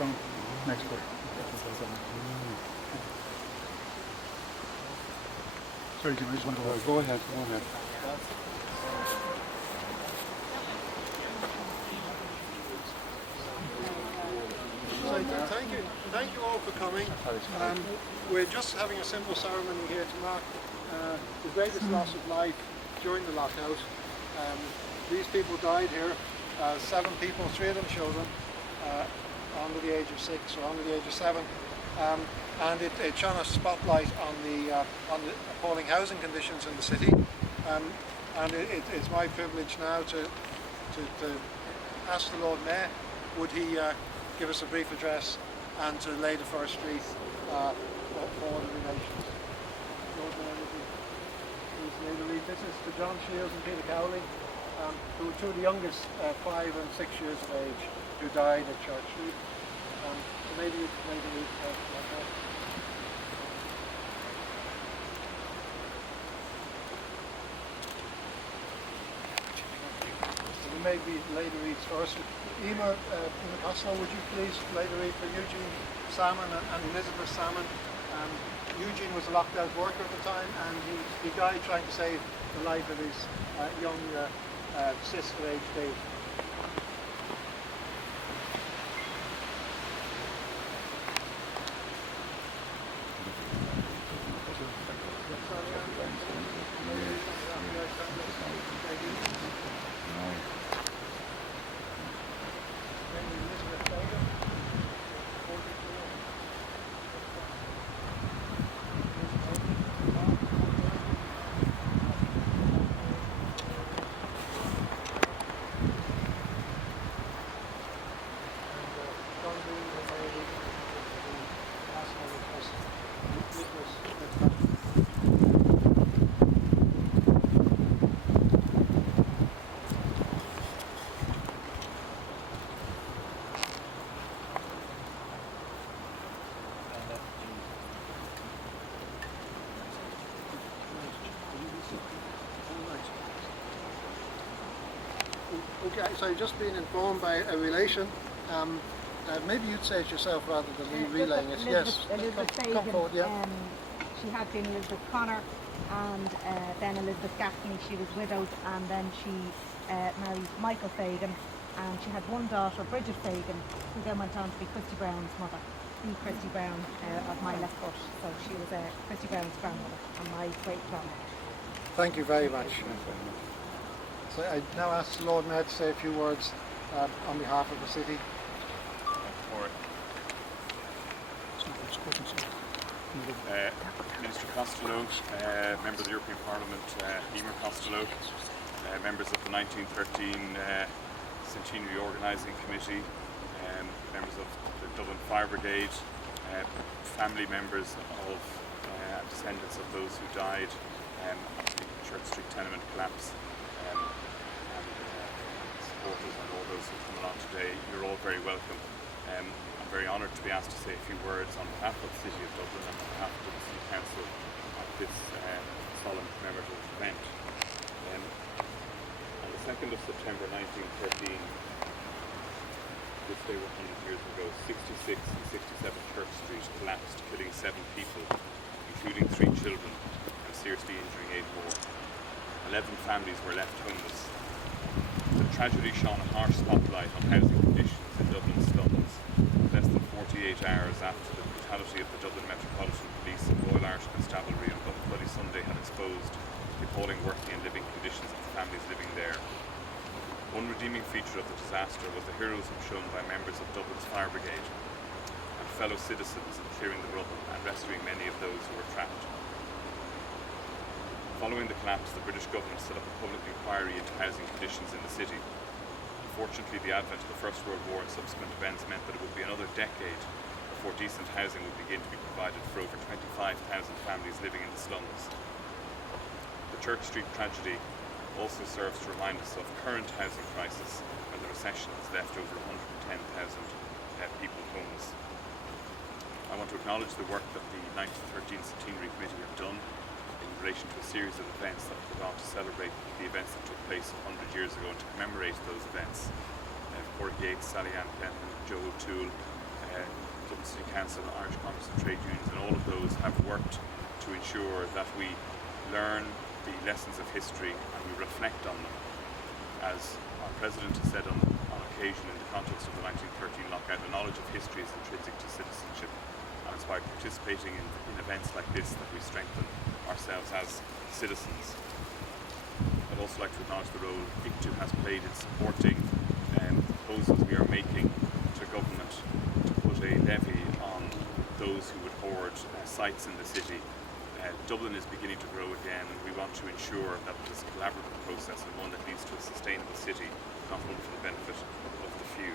stone next to it. Sorry, Jim, I just want to Go ahead. So thank you all for coming. We're just having a simple ceremony here to mark the greatest loss of life during the lockout. These people died here, 7 people, 3 of them children, under the age of 6 or under the age of 7. And it shone a spotlight on the appalling housing conditions in the city. And it's my privilege now to ask the Lord Mayor, would he give us a brief address and to lay the first wreath for all the relations. Lord Mayor, please lay the wreath. This is to John Shields and Peter Cowley, who were 2 of the youngest, 5 and 6 years of age, who died at Church Street. So maybe you could lay the wreath like that. We may be lay the wreaths first. Emer Costello, would you please lay the wreath for Eugene Salmon and Elizabeth Salmon? Eugene was a locked out worker at the time, and he died trying to save the life of his young sister, aged 8. Okay, so I've just been informed by a relation. Maybe you'd say it yourself rather than me relaying it. Yes, Elizabeth come forward, yeah. She had been Elizabeth Connor, and then Elizabeth Gaffney. She was widowed, and then she married Michael Fagan, and she had 1 daughter, Bridget Fagan, who then went on to be Christy Brown's mother, Christy Brown of my left foot. So she was Christy Brown's grandmother and my great-grandmother. Thank you very much. So I now ask the Lord Mayor to say a few words on behalf of the city. Minister Costello, Member of the European Parliament, Emer Costello, members of the 1913 Centenary Organising Committee, members of the Dublin Fire Brigade, family members of descendants of those who died at the Church St Tenement collapse, and supporters and all those who come along today. You're all very welcome. I'm very honoured to be asked to say a few words on behalf of the City of Dublin and on behalf of the City Council at this solemn commemorative event. On the 2nd of September 1913, this day 100 years ago, 66 and 67 Church Street collapsed, killing 7 people, including 3 children, and seriously injuring 8 more. 11 families were left homeless. The tragedy shone a harsh spotlight on housing conditions in Dublin's slums, less than 48 hours after the brutality of the Dublin Metropolitan Police and Royal Irish Constabulary on Bloody Sunday had exposed the appalling working and living conditions of the families living there. One redeeming feature of the disaster was the heroism shown by members of Dublin's Fire Brigade and fellow citizens in clearing the rubble and rescuing many of those who were trapped. Following the collapse, the British government set up a public inquiry into housing conditions in the city. Unfortunately, the advent of the First World War and subsequent events meant that it would be another decade before decent housing would begin to be provided for over 25,000 families living in the slums. The Church Street tragedy also serves to remind us of current housing crisis, when the recession has left over 110,000 people homeless. I want to acknowledge the work that the 1913 Centenary Committee have done in relation to a series of events that were put on to celebrate the events that took place 100 years ago and to commemorate those events. Corey Yates, Sally Ann Clinton, Joe O'Toole, City Council, Irish Congress of Trade Unions, and all of those have worked to ensure that we learn the lessons of history and we reflect on them. As our President has said on occasion in the context of the 1913 lockout, the knowledge of history is intrinsic to citizenship, and it's by participating in events like this that we strengthen ourselves as citizens. I'd also like to acknowledge the role ICTU has played in supporting proposals we are making to government to put a levy on those who would hoard sites in the city. Dublin is beginning to grow again, and we want to ensure that this collaborative process and one that leads to a sustainable city, not one for the benefit of the few.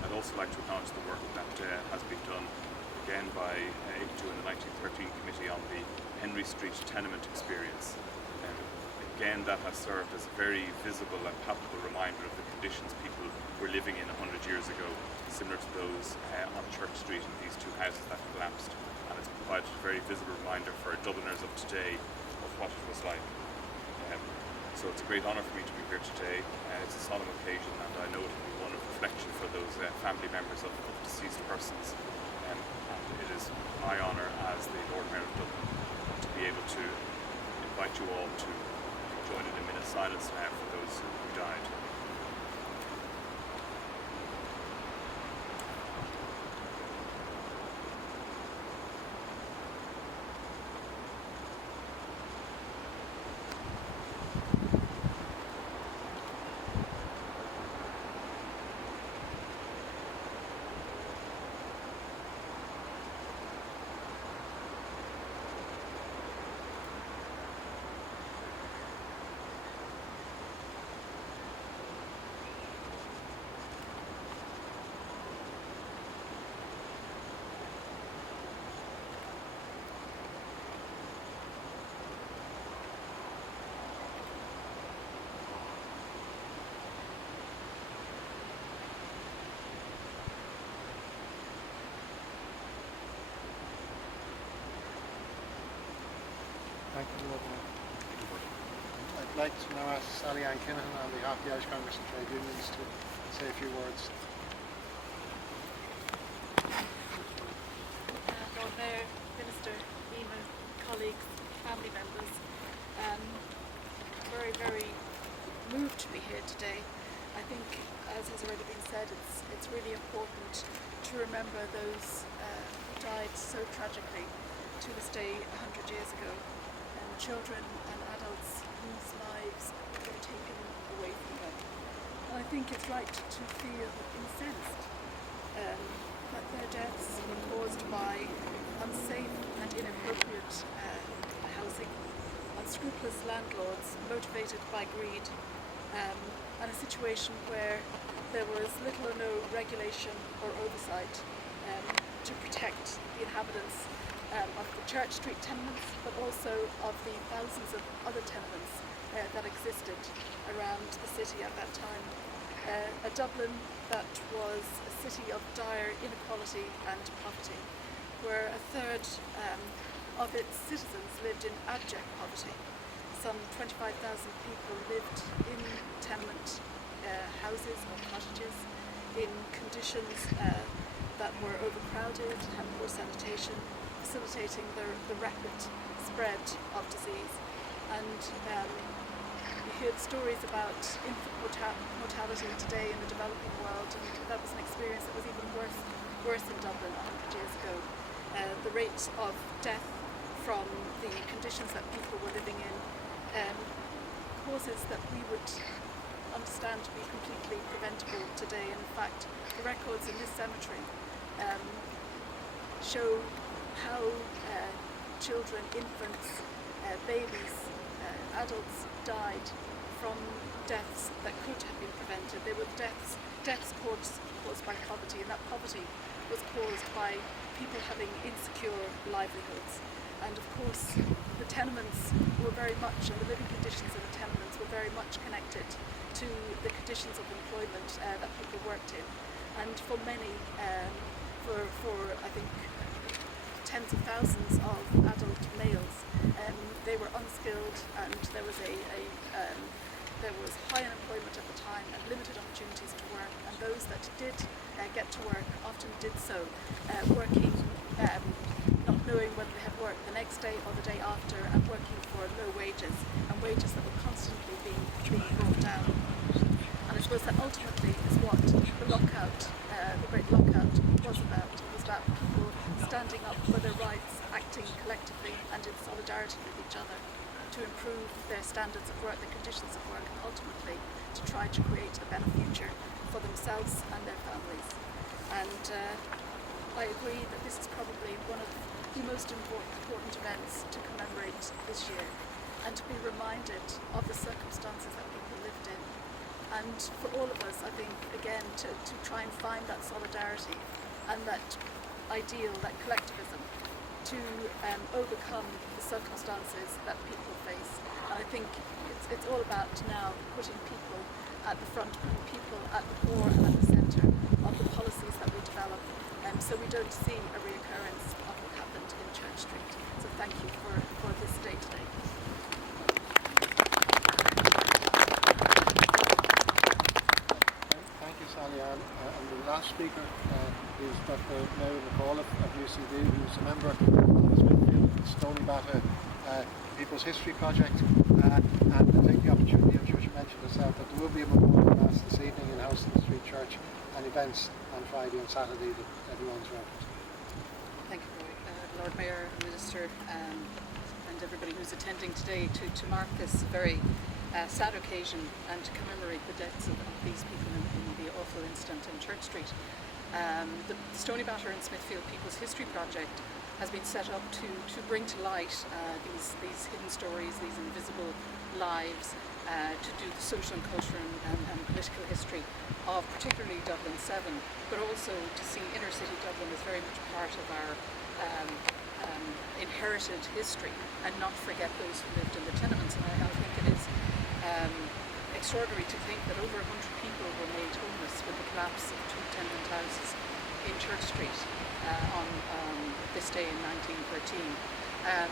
I'd also like to acknowledge the work that has been done again by ICTU and the 1913 Committee on the Henry Street tenement experience. Again, that has served as a very visible and palpable reminder of the conditions people were living in 100 years ago, similar to those on Church Street and these two houses that collapsed. And it's provided a very visible reminder for Dubliners of today of what it was like. So it's a great honour for me to be here today. It's a solemn occasion, and I know it will be one of reflection for those family members of deceased persons. And it is my honour as the Lord Mayor of Dublin to be able to invite you all to join in a minute's silence now for those who died. Thank you, Lord. I'd like to now ask Sally Ann Kinahan on behalf of the Irish Congress of Trade Unions to say a few words. Lord Mayor, Minister, Eamon, colleagues, family members, very, very moved to be here today. I think, as has already been said, it's really important to remember those who died so tragically to this day 100 years ago. Children and adults whose lives were taken away from them. And I think it's right to feel incensed that their deaths were caused by unsafe and inappropriate housing, unscrupulous landlords motivated by greed, and a situation where there was little or no regulation or oversight to protect the inhabitants of the Church Street tenements, but also of the thousands of other tenements that existed around the city at that time. A Dublin that was a city of dire inequality and poverty, where a third of its citizens lived in abject poverty. Some 25,000 people lived in tenement houses or cottages in conditions that were overcrowded, had poor sanitation, facilitating the rapid spread of disease. And we heard stories about infant mortality today in the developing world, and that was an experience that was even worse in Dublin 100 years ago. The rate of death from the conditions that people were living in causes that we would understand to be completely preventable today. And in fact, the records in this cemetery show how children, infants, babies, adults died from deaths that could have been prevented. They were deaths caused by poverty, and that poverty was caused by people having insecure livelihoods. And of course, the tenements were very much, and the living conditions in the tenements were very much connected to the conditions of employment that people worked in. And for many, for I think tens of thousands of adult males, they were unskilled, and there was high unemployment at the time and limited opportunities to work. And those that did get to work often did so, working, not knowing whether they had work the next day or the day after, and working for low wages, and wages that were constantly being brought down. And I suppose that ultimately is what the lockout, the Great Lockout, was about. It was about people standing up for their rights, acting collectively and in solidarity with each other to improve their standards of work, their conditions of work, and ultimately to try to create a better future for themselves and their families. And I agree that this is probably one of the most important events to commemorate this year, and to be reminded of the circumstances that people lived in. And for all of us, I think, again, to try and find that solidarity and that ideal, that collectivism, to overcome the circumstances that people face. And I think it's all about now putting people at the front, putting people at the core and at the centre of the policies that we develop, so we don't see a reoccurrence of what happened in Church Street. So thank you for this day today. Thank you, Sally Ann. And the last speaker is Dr. Mary McCall of UCD, who's a member of the Smithfield Stony Batter People's History Project. And I take the opportunity, I'm sure she mentioned herself, that there will be a memorial mass this evening in Houston Street Church, and events on Friday and Saturday that everyone's welcome to. Thank you, Lord Mayor, Minister, and everybody who's attending today to mark this very sad occasion and to commemorate the deaths of these people in the awful incident in Church Street. The Stony Batter and Smithfield People's History Project has been set up to bring to light these hidden stories, these invisible lives, to do the social and cultural and political history of particularly Dublin 7, but also to see inner city Dublin as very much part of our inherited history, and not forget those who lived in the tenements. And I think it is extraordinary to think that over 100 people were made homeless with the collapse of two tenement houses in Church Street on this day in 1913.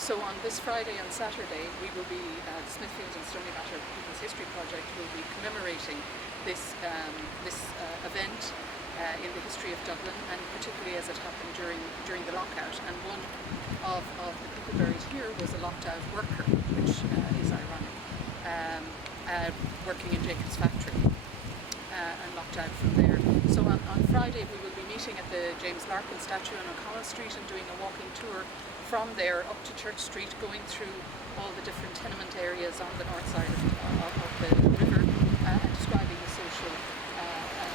So on this Friday and Saturday, we will be, the Smithfield and Stony Batter People's History Project will be commemorating this event in the history of Dublin, and particularly as it happened during the lockout. And one of the people buried here was a locked out worker, which is ironic, working in Jacob's factory, and locked out from there. So on Friday we will be meeting at the James Larkin statue on O'Connell Street and doing a walking tour from there up to Church Street, going through all the different tenement areas on the north side of the river, and describing the social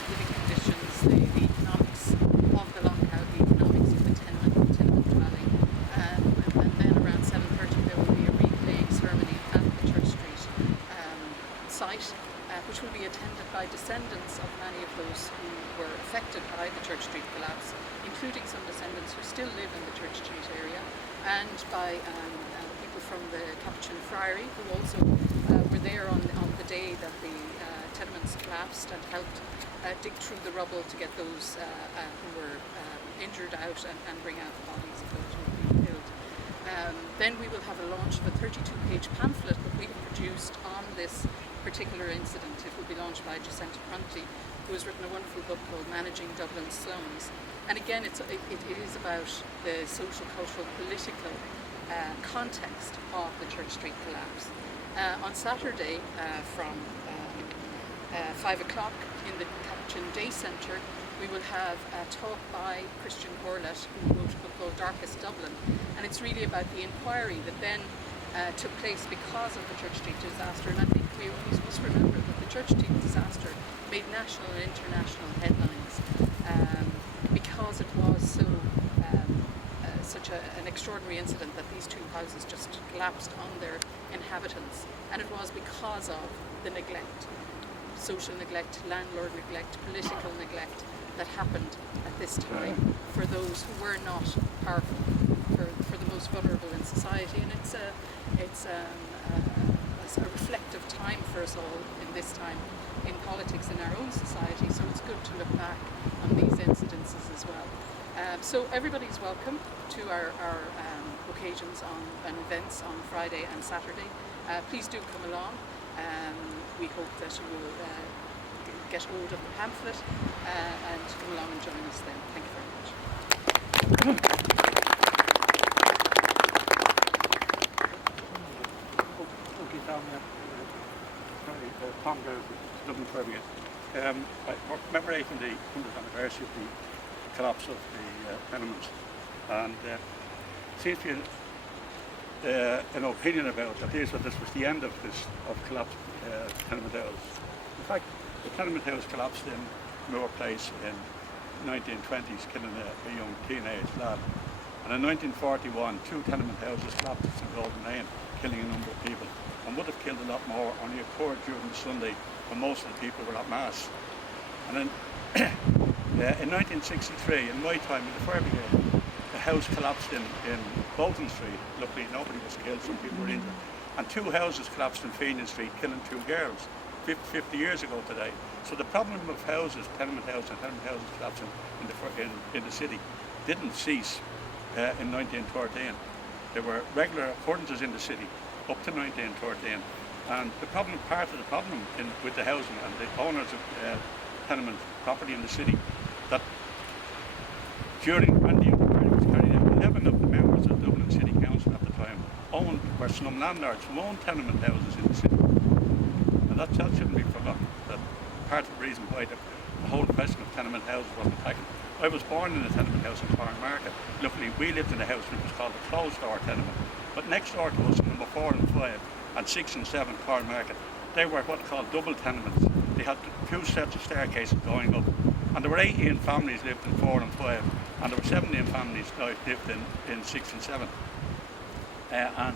living conditions, the economics of the lockout, the economics of the tenement dwelling. And then around 7:30 there will be a wreath-laying ceremony at the Church Street site, which will be attended by descendants of many of those who were affected by the Church Street collapse, including some descendants who still live in the Church Street area, and by people from the Capuchin Friary, who also were there on the day that the tenements collapsed, and helped dig through the rubble to get those who were injured out, and bring out the bodies of those who had been killed. Then we will have a launch of a 32-page pamphlet that we have produced on this particular incident. It will be launched by Jacinta Prunty, who has written a wonderful book called Managing Dublin's Slums. And again, it is about the social, cultural, political context of the Church Street collapse. On Saturday, from 5 o'clock in the Capuchin Day Centre, we will have a talk by Christian Corlett, who wrote a book called Darkest Dublin. And it's really about the inquiry that then took place because of the Church Street disaster. And I think we always must remember that the Church Street disaster made national and international headlines because it was such an extraordinary incident that these two houses just collapsed on their inhabitants. And it was because of the neglect, social neglect, landlord neglect, political neglect that happened at this time for those who were not powerful, for the most vulnerable in society. And it's a reflective time for us all in this time in politics in our own society, so it's good to look back on these incidences as well. So everybody's welcome to our occasions and events on Friday and Saturday. Please do come along. We hope that you will get hold of the pamphlet and come along and join us then. Thank you very much. Okay, Tom goes with Dublin Fire Brigade. We're commemorating the 100th anniversary of the collapse of the tenements, and seems to be an opinion about that this was the end of collapsed tenement houses. In fact, the tenement house collapsed in Moore Place in 1920s, killing a young teenage lad. And in 1941, 2 tenement houses collapsed in Golden Lane, killing a number of people, and would have killed a lot more, only occurred during the Sunday when most of the people were at Mass. And then in 1963, in my time in the fire brigade, the house collapsed in Bolton Street. Luckily nobody was killed, some people were injured. And 2 houses collapsed in Fenian Street, killing 2 girls 50 years ago today. So the problem of houses, tenement houses collapsing in the city didn't cease in 1913. There were regular occurrences in the city up to 1913. And part of the problem with the housing and the owners of tenement property in the city, that when the inquiry was carried out, 11 of the members of Dublin City Council at the time were slum landlords who owned tenement houses in the city. And that shouldn't be forgotten, that part of the reason why the whole question of tenement houses wasn't tackled. I was born in a tenement house in Corn Market. Luckily, we lived in a house which was called a closed door tenement. But next door to us, number 4 and 5, and 6 and 7 Corn Market, they were what are called double tenements. They had 2 sets of staircases going up, and there were 18 families lived in 4 and 5, and there were 17 families lived in 6 and 7. And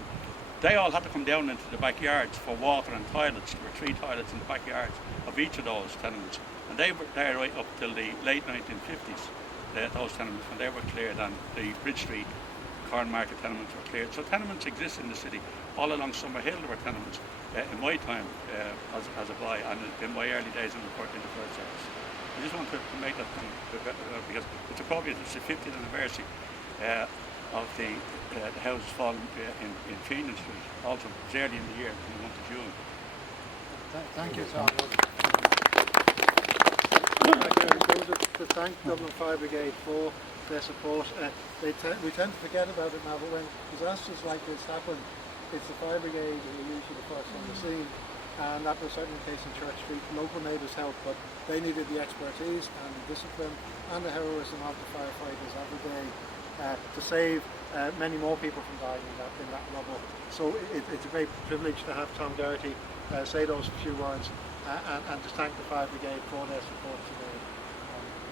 they all had to come down into the backyards for water and toilets. There were 3 toilets in the backyards of each of those tenements, and they were there right up till the late 1950s. Those tenements, when they were cleared, and the Bridge Street Corn Market tenements were cleared. So tenements exist in the city. All along Summer Hill there were tenements in my time as a boy, and in my early days in the fire service. I just want to make that point because it's appropriate. It's the 50th anniversary of the houses falling in Fenian Street. Also, it was early in the year, in the month of June. Thank you, Tom. To thank Dublin Fire Brigade for their support. We tend to forget about it now, but when disasters like this happen, it's the fire brigade who are usually the first on the scene, and that was certainly the case in Church Street. Local neighbours helped, but they needed the expertise and the discipline and the heroism of the firefighters every day to save many more people from dying in that rubble. So it's a great privilege to have Tom Doherty say those few words and to thank the fire brigade for their support today.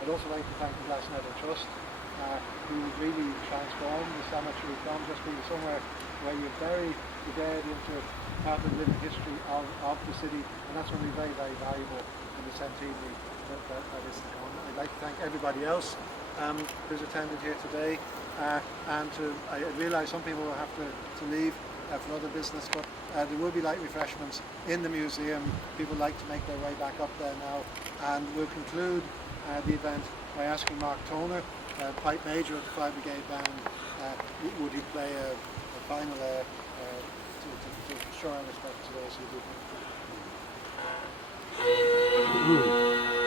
I'd also like to thank the Glasnevin Trust, who really transformed the cemetery from just being somewhere where you bury the dead into part of the living history of the city, and that's going to be very, very valuable in the centenary that is to come. I'd like to thank everybody else who's attended here today, and I realise some people will have to leave for other business, but there will be light refreshments in the museum. People like to make their way back up there now, and we'll conclude the event by asking Mark Toner, pipe major of the Fire Brigade band, would he play a final air to show our respect to those who did.